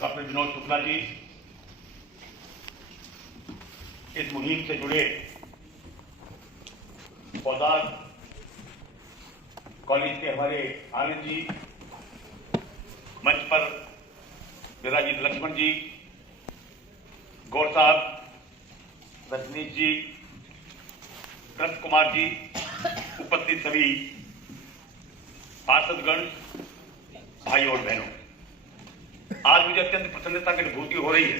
Doctor Vinod Shukla ji, इस मुहिम से जुड़े पौधार कॉलेज के हमारे आनंद जी, मंच पर विराजित लक्ष्मण जी, गौर साहब, रजनीश जी, कृष्ण कुमार जी, उपस्थित सभी पार्षदगण, भाई और बहनों, आज मुझे अत्यंत प्रसन्नता की अनुभूति हो रही है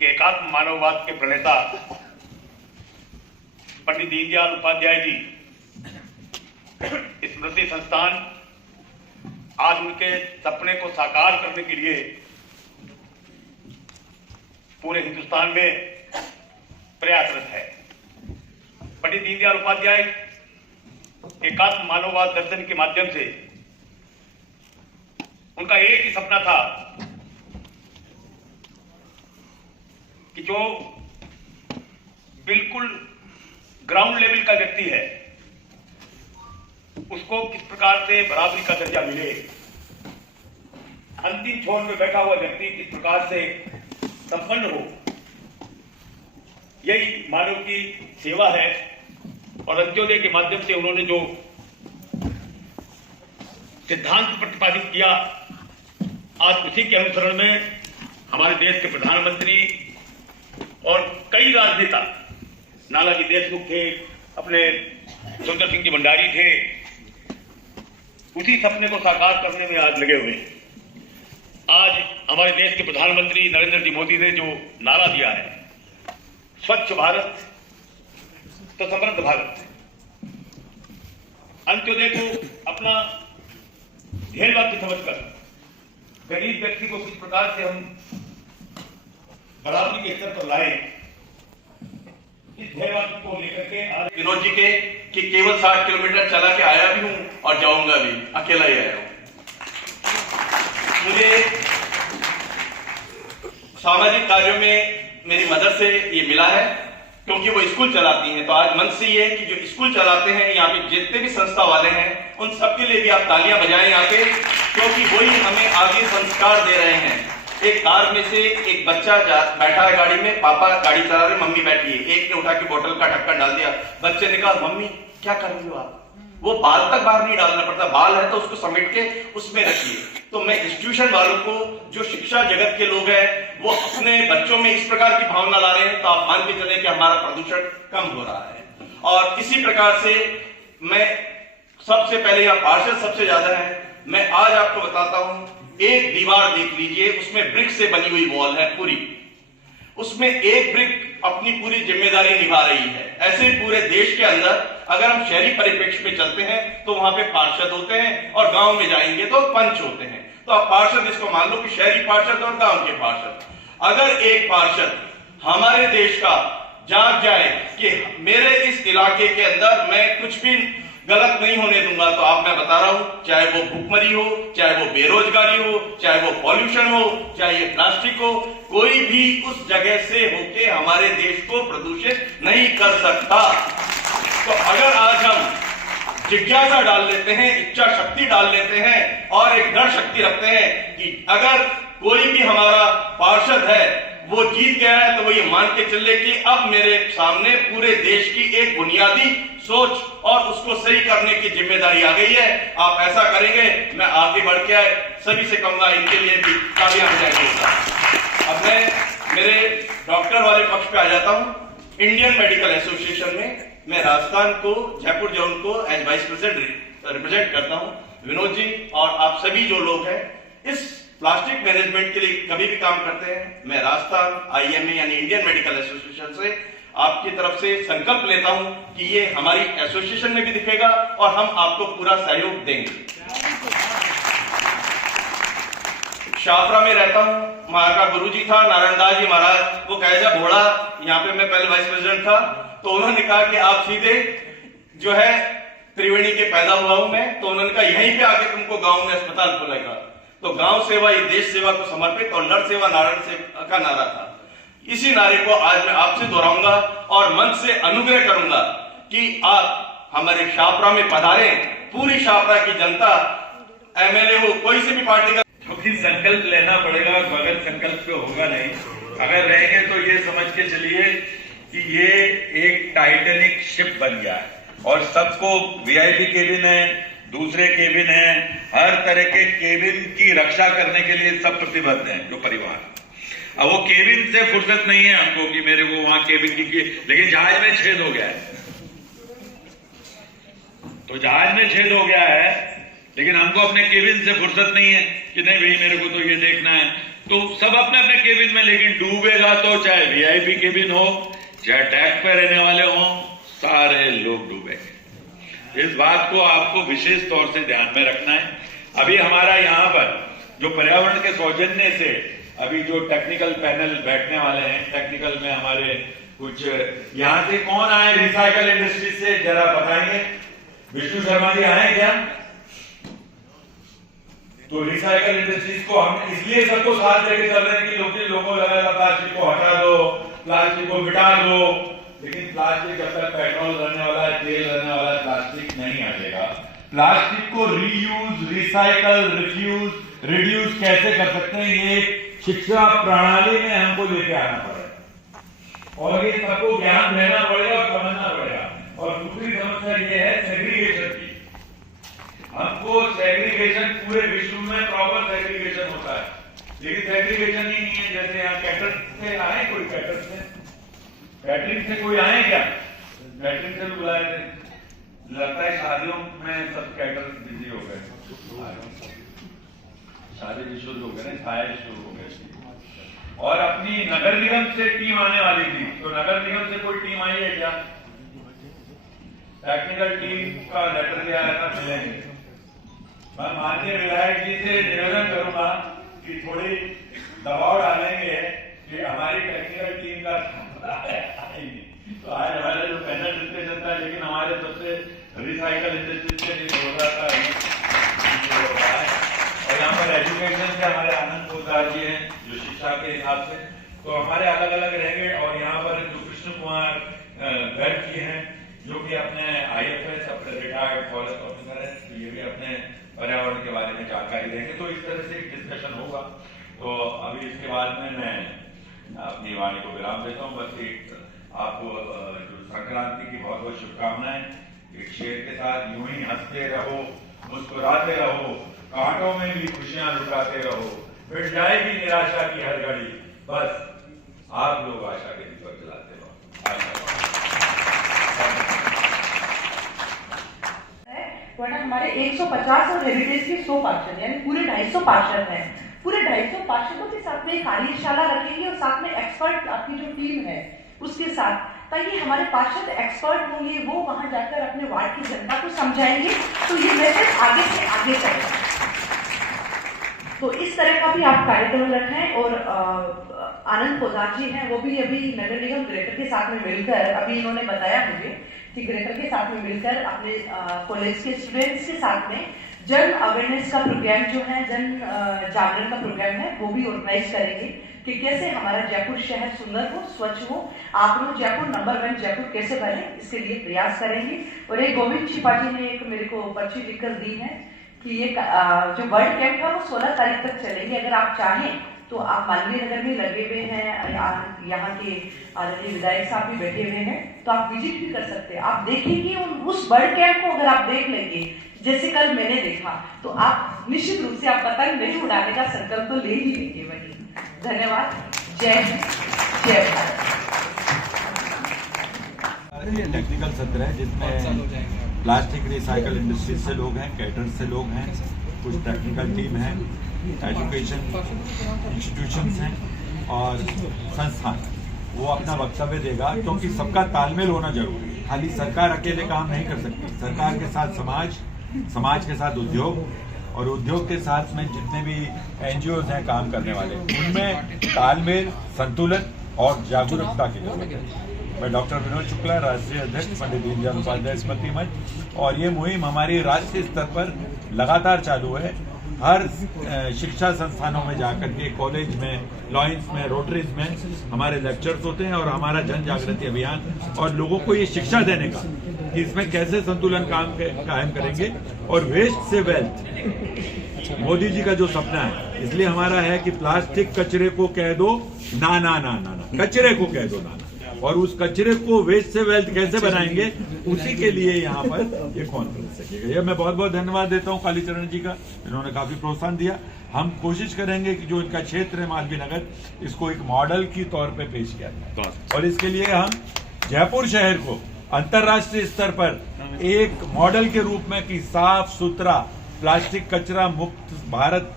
कि एकात्म मानववाद के प्रणेता पंडित दीनदयाल उपाध्याय जी स्मृति संस्थान आज उनके सपने को साकार करने के लिए पूरे हिंदुस्तान में प्रयासरत है। पंडित दीनदयाल उपाध्याय एकात्म मानववाद दर्शन के माध्यम से उनका एक ही सपना था कि जो बिल्कुल ग्राउंड लेवल का व्यक्ति है उसको किस प्रकार से बराबरी का दर्जा मिले, अंतिम छोर में बैठा हुआ व्यक्ति किस प्रकार से संपन्न हो, यही मानव की सेवा है। और अंत्योदय के माध्यम से उन्होंने जो सिद्धांत प्रतिपादित किया, आज उसी के अनुसरण में हमारे देश के प्रधानमंत्री और कई राजनेता, नानाजी देशमुख थे, अपने सुंदर सिंह जी भंडारी थे, उसी सपने को साकार करने में आज लगे हुए हैं। आज हमारे देश के प्रधानमंत्री नरेंद्र जी मोदी ने जो नारा दिया है, स्वच्छ भारत तो समृद्ध भारत, अंत्योदय को अपना ध्येय वाक्य समझकर गरीब व्यक्ति को किस प्रकार से हम बराबरी के स्तर पर लाए, इस ध्येय वाक्य को लेकर के आज विनोद जी के कि केवल 60 किलोमीटर चला के आया भी हूं और जाऊंगा भी, अकेला ही आया हूं। मुझे सामाजिक कार्यों में मेरी मदद से ये मिला है क्योंकि वो स्कूल चलाती हैं। तो आज मन से ये है कि जो स्कूल चलाते हैं, यहाँ पे जितने भी संस्था वाले हैं, उन सबके लिए भी आप तालियां बजाएं यहाँ पे, क्योंकि वही हमें आगे संस्कार दे रहे हैं। एक कार में से एक बच्चा बैठा है गाड़ी में, पापा गाड़ी चला रहे, मम्मी बैठी है, एक ने उठा के बोतल का ढक्कन डाल दिया, बच्चे ने कहा मम्मी क्या कर रही हो आप? वो बाल तक बाहर नहीं डालना पड़ता, बाल है तो उसको समेट के उसमें रखिए। तो मैं इंस्टीट्यूशन वालों को, जो शिक्षा जगत के लोग हैं, वो अपने बच्चों में इस प्रकार की भावना ला रहे हैं, तो आप मान के चले कि हमारा प्रदूषण कम हो रहा है। और इसी प्रकार से मैं सबसे पहले, यहाँ पार्षद सबसे ज्यादा है, मैं आज आपको बताता हूं, एक दीवार देख लीजिए, उसमें ब्रिक से बनी हुई वॉल है पूरी, उसमें एक ब्रिक अपनी पूरी जिम्मेदारी निभा रही है। ऐसे पूरे देश के अंदर अगर हम शहरी परिप्रेक्ष्य में चलते हैं तो वहां पे पार्षद होते हैं, और गांव में जाएंगे तो पंच होते हैं। तो आप पार्षद इसको मान लो कि शहरी पार्षद और गांव के पार्षद। अगर एक पार्षद हमारे देश का जाग जाए कि मेरे इस इलाके के अंदर मैं कुछ भी गलत नहीं होने दूंगा, तो आप मैं बता रहा हूं, चाहे वो भूखमरी हो, चाहे वो बेरोजगारी हो, चाहे वो पॉल्यूशन हो, चाहे ये प्लास्टिक हो, कोई भी उस जगह से होके हमारे देश को प्रदूषित नहीं कर सकता। तो अगर आज हम जिज्ञासा डाल लेते हैं, इच्छा शक्ति डाल लेते हैं और एक दृढ़ शक्ति रखते हैं कि अगर कोई भी हमारा पार्षद है वो जीत गया है, तो वो ये मान के चले कि अब मेरे सामने पूरे देश की एक बुनियादी सोच और उसको सही करने की जिम्मेदारी आ गई है। आप ऐसा करेंगे, मैं आगे बढ़ के आए सभी से कहूंगा, इनके लिए भी तालियां बजाएंगे। अब मैं मेरे डॉक्टर वाले पक्ष पे आ जाता हूं। इंडियन मेडिकल एसोसिएशन में मैं राजस्थान को, जयपुर जोन को एज वाइस प्रेसिडेंट रिप्रेजेंट करता हूं। विनोद जी और आप सभी जो लोग हैं इस प्लास्टिक मैनेजमेंट के लिए कभी भी काम करते हैं, मैं राजस्थान IMA यानी इंडियन मेडिकल एसोसिएशन से आपकी तरफ से संकल्प लेता हूं कि ये हमारी एसोसिएशन में भी दिखेगा और हम आपको पूरा सहयोग देंगे। शाहपुरा में रहता हूं, हमारा गुरुजी था नारायण दास जी महाराज, वो कैजा घोड़ा, यहाँ पे मैं पहले वाइस प्रेसिडेंट था, तो उन्होंने कहा कि आप सीधे जो है त्रिवेणी के पैदा हुआ हूं मैं, तो उन्होंने कहा यहीं पे आके तुमको गांव में अस्पताल खुलेगा। तो गांव सेवा ये देश सेवा को समर्पित और नर सेवा नारायण सेवा का नारा था। इसी नारे को आज मैं आपसे दोहराऊंगा और मन से अनुग्रह करूंगा कि आप हमारे शाहपुरा में पधारें। पूरी शाहपुरा की जनता एमएलए हो, कोई सी भी पार्टी का, क्योंकि संकल्प लेना पड़ेगा, बगैर संकल्प पे होगा नहीं। अगर रहेंगे तो ये समझ के चलिए कि ये एक टाइटैनिक शिप बन गया है और सबको वीआईपी केबिन है, दूसरे केबिन है, हर तरह के केबिन की रक्षा करने के लिए सब प्रतिबद्ध हैं जो परिवार। अब वो केबिन से फुर्सत नहीं है हमको कि मेरे को वहां केबिन की, लेकिन जहाज में छेद हो गया है, तो जहाज में छेद हो गया है, लेकिन हमको अपने केबिन से फुर्सत नहीं है कि नहीं भाई मेरे को तो ये देखना है। तो सब अपने अपने केबिन में, लेकिन डूबेगा तो चाहे वीआईपी केबिन हो, चाहे डेक पे रहने वाले हों, सारे लोग डूबेंगे। इस बात को आपको विशेष तौर से ध्यान में रखना है। अभी हमारा यहाँ पर जो पर्यावरण के सौजन्य से अभी जो टेक्निकल पैनल बैठने वाले हैं, टेक्निकल में हमारे कुछ यहाँ से कौन आए रिसाइकल इंडस्ट्री से, जरा बताएंगे। विष्णु शर्मा जी आए क्या? तो रिसाइकल इंडस्ट्रीज को हम इसलिए सबको साथ लेके चल रहे हैं कि लोगों लगा प्लास्टिक को हटा दो, प्लास्टिक को मिटा दो, लेकिन प्लास्टिक जब तक पेट्रोल रहने वाला है, तेल रहने वाला है, प्लास्टिक नहीं हटेगा। प्लास्टिक को रीयूज, रिसाइकल, रिफ्यूज, रिड्यूस कैसे कर सकते हैं, ये शिक्षा प्रणाली में हमको लेके आना पड़ेगा और ये सबको ज्ञान देना पड़ेगा और समझना पड़ेगा। और दूसरी समस्या ये है सेग्रीगेशन की। हमको सेग्रीगेशन, पूरे विश्व में प्रॉपर सेग्रीगेशन होता है, लेकिन सेग्रीगेशन ही नहीं है। जैसे यहाँ कैटर्स से आए, कोई कैटर्स से, कैटरिंग से कोई आए क्या? कैटरिंग से भी बुलाए थे, लगता है शादियों में सब कैटर्स बिजी हो गए, शादी भी शुरू हो गए, शायद शुरू हो गए। और अपनी नगर निगम से टीम आने वाली थी, तो नगर निगम से कोई टीम आई है क्या? टेक्निकल टीम का लेटर भी आया था, मिलेंगे। मैं माननीय विधायक जी से निवेदन करूंगा कि थोड़ी दबाव डालेंगे कि हमारी टेक्निकल टीम का तो आज हमारे जो पैनल डिस्कशन था, लेकिन हमारे सबसे रिसाइकल इंडस्ट्री से नहीं बोल रहा था। और यहाँ पर एजुकेशन से हमारे आनंद पोदार जी हैं जो शिक्षा के हिसाब से, तो हमारे अलग अलग रहेंगे। और यहाँ पर जो कृष्ण कुमार गर्ग जी हैं जो कि अपने IFS, अपने रिटायर्ड फॉरेस्ट ऑफिसर है, तो ये भी अपने पर्यावरण के बारे में जानकारी देंगे। तो इस तरह से डिस्कशन होगा। तो अभी इसके बाद में मैं अपनी वाणी को विराम देता हूँ। बस एक आपको जो संक्रांति की बहुत बहुत शुभकामनाएं। एक शेर के साथ, यूं ही हंसते रहो, मुस्कुराते रहो, कांटों में भी खुशियां लुटाते रहो, मिट जाएगी निराशा की हर घड़ी, बस आप लोग आशा के दीपक जलाते रहो। वरना हमारे 150 और हेरिटेज के 100 पार्षद यानी पूरे 250 पार्षद हैं। पूरे 250 पार्षदों के साथ में कार्यशाला रखेंगे और साथ में एक्सपर्ट आपकी जो टीम है उसके साथ, ताकि हमारे पार्षद एक्सपर्ट होंगे, वो वहां जाकर अपने वार्ड की जनता को समझाएंगे, तो ये मैसेज आगे से आगे चलेगा। तो इस तरह का भी आप कार्यक्रम रखें। और आनंद पोदार जी हैं, वो भी अभी नगर निगम ग्रेटर के साथ में मिलकर, अभी इन्होंने बताया मुझे कि ग्रेटर के साथ में मिलकर अपने कॉलेज के स्टूडेंट्स के साथ में जन अवेयरनेस का प्रोग्राम जो है, जन जागरण का प्रोग्राम है, वो भी ऑर्गेनाइज करेंगे कि कैसे हमारा जयपुर शहर सुंदर हो, स्वच्छ हो। आप लोग जयपुर नंबर 1 जयपुर कैसे बने, इसके लिए प्रयास करेंगे। और एक गोविंद छिपाजी ने एक मेरे को पर्ची लिखकर दी है कि ये जो वर्ल्ड कैंप है वो 16 तारीख तक चलेंगे। अगर आप चाहें तो आप मालवीय नगर में लगे हुए हैं, यहाँ के आदरणीय विधायक साहब भी बैठे हुए हैं, तो आप विजिट भी कर सकते हैं। आप देखेंगे उस बर्ड कैंप को अगर आप देख लेंगे, जैसे कल मैंने देखा, तो आप निश्चित रूप से आप पतंग नहीं उड़ाने का संकल्प तो ले ही लेंगे वही। धन्यवाद। जय हिंद, जय भारत। ये टेक्निकल सत्र है जिसमें प्लास्टिक रिसाइकल इंडस्ट्री से लोग हैं, कैटर्स से लोग हैं, कुछ टेक्निकल टीम है, एजुकेशन इंस्टीट्यूशंस हैं और संस्थान। वो अपना वक्तव्य देगा, क्योंकि सबका तालमेल होना जरूरी है। खाली सरकार अकेले काम नहीं कर सकती। सरकार के साथ समाज, समाज के साथ उद्योग और उद्योग के साथ में जितने भी NGOs हैं काम करने वाले, उनमें तालमेल, संतुलन और जागरूकता की जरूरत है। मैं डॉक्टर विनोद शुक्ला, राष्ट्रीय अध्यक्ष पंडित दीनदयाल उपाध्याय स्मृति मंच, और ये मुहिम हमारी राष्ट्रीय स्तर पर लगातार चालू है। हर शिक्षा संस्थानों में जाकर के, कॉलेज में, लॉयंस में, रोटरीज में हमारे लेक्चर्स होते हैं और हमारा जन जागृति अभियान, और लोगों को ये शिक्षा देने का कि इसमें कैसे संतुलन कायम करेंगे और वेस्ट से वेल्थ मोदी जी का जो सपना है, इसलिए हमारा है कि प्लास्टिक कचरे को कह दो ना ना ना ना ना, कचरे को कह दो ना ना, और उस कचरे को वेस्ट से वेल्थ कैसे बनाएंगे, उसी के लिए यहाँ पर ये कॉन्फ्रेंस रखिएगा। ये मैं बहुत बहुत धन्यवाद देता हूँ कालीचरण जी का, इन्होंने काफी प्रोत्साहन दिया। हम कोशिश करेंगे कि जो इनका क्षेत्र है मालवीय नगर, इसको एक मॉडल की तौर पे पेश किया जाए, और इसके लिए हम जयपुर शहर को अंतर्राष्ट्रीय स्तर पर एक मॉडल के रूप में कि साफ सुथरा प्लास्टिक कचरा मुक्त भारत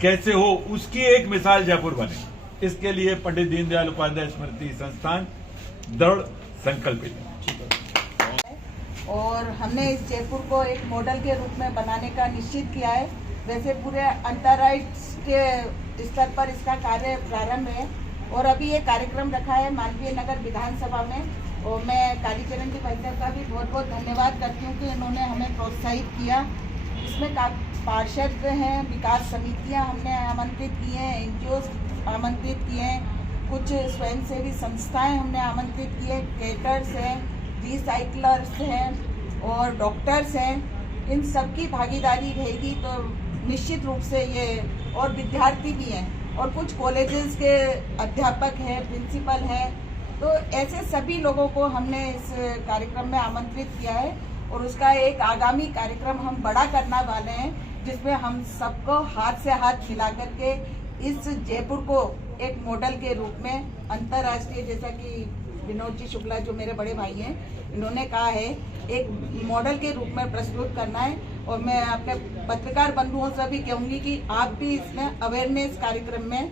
कैसे हो, उसकी एक मिसाल जयपुर बने। इसके लिए पंडित दीनदयाल उपाध्याय स्मृति संस्थान दृढ़ संकल्पित है। और हमने इस जयपुर को एक मॉडल के रूप में बनाने का निश्चित किया है। वैसे पूरे अंतर्राष्ट्रीय स्तर पर इसका कार्य प्रारंभ है, और अभी ये कार्यक्रम रखा है मालवीय नगर विधानसभा में। और मैं कालीचरण जी भाई साहब का भी बहुत बहुत धन्यवाद करती हूँ कि इन्होंने हमें प्रोत्साहित किया। इसमें पार्षद हैं, विकास समितियाँ हमने आमंत्रित की हैं, NGOs आमंत्रित किए हैं, कुछ स्वयंसेवी संस्थाएं हमने आमंत्रित की हैं, कैटर्स हैं, रिसाइकलर्स हैं और डॉक्टर्स हैं। इन सब की भागीदारी रहेगी तो निश्चित रूप से ये, और विद्यार्थी भी हैं और कुछ कॉलेजेस के अध्यापक हैं, प्रिंसिपल हैं, तो ऐसे सभी लोगों को हमने इस कार्यक्रम में आमंत्रित किया है। और उसका एक आगामी कार्यक्रम हम बड़ा करने वाले हैं, जिसमें हम सबको हाथ से हाथ मिला करके इस जयपुर को एक मॉडल के रूप में अंतर्राष्ट्रीय, जैसा कि विनोद जी शुक्ला जो मेरे बड़े भाई हैं, इन्होंने कहा है, एक मॉडल के रूप में प्रस्तुत करना है। और मैं अपने पत्रकार बंधुओं से भी कहूँगी कि आप भी इसमें अवेयरनेस कार्यक्रम में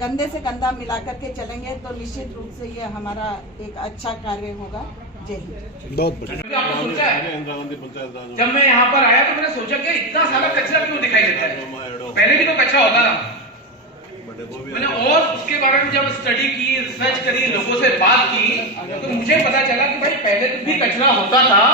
कंधे से कंधा मिला करके चलेंगे तो निश्चित रूप से ये हमारा एक अच्छा कार्य होगा। जय हिंद। जब मैं यहाँ पर आया तो मैंने सोचा कि इतना सारा कचरा क्यों दिखाई देता है, पहले भी तो कचरा होता था। मैंने और उसके बारे में जब स्टडी की, रिसर्च करी, लोगों से बात की, तो मुझे पता चला कि भाई पहले तो भी कचरा होता था,